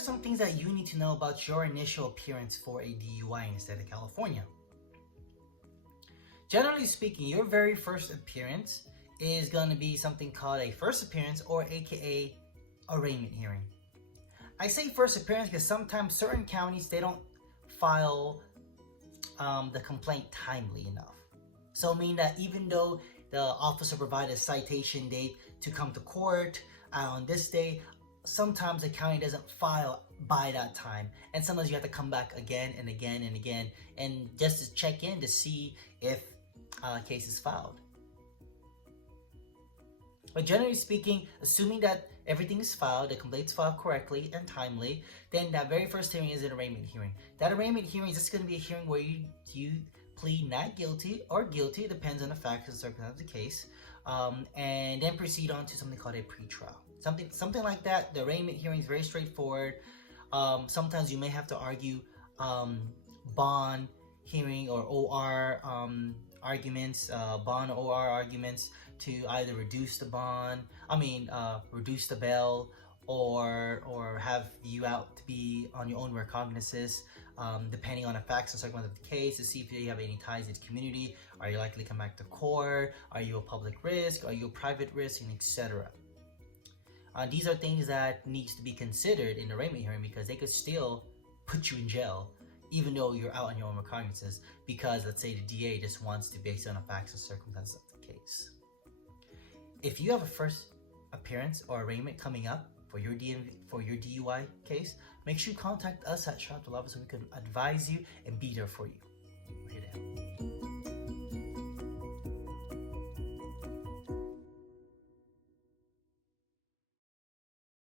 are some things that you need to know about your initial appearance for a DUI in the state of California. Generally speaking, your very first appearance is going to be something called a first appearance, or aka arraignment hearing. I say first appearance because sometimes certain counties, they don't file the complaint timely enough. So meaning that even though the officer provided a citation date to come to court on this day, sometimes the county doesn't file by that time, and sometimes you have to come back again and again and again, and just to check in to see if a case is filed. But generally speaking, assuming that everything is filed, the complaint's filed correctly and timely, then that very first hearing is an arraignment hearing. That arraignment hearing is just going to be a hearing where you plead not guilty or guilty, depends on the facts and circumstances of the case, and then proceed on to something called a pretrial. Something like that. The arraignment hearing is very straightforward. Sometimes you may have to argue bond hearing or OR arguments, bond or OR arguments to either reduce the reduce the bail, or have you out to be on your own recognizance, depending on the facts and circumstances of the case, to see if you have any ties to the community. Are you likely to come back to court? Are you a public risk? Are you a private risk? And etc. These are things that needs to be considered in the arraignment hearing, because they could still put you in jail even though you're out on your own recognizance, because let's say the DA just wants to base it on the facts and circumstances of the case. If you have a first appearance or arraignment coming up for your DUI case, make sure you contact us at wshaw so we can advise you and be there for you. We're here to help.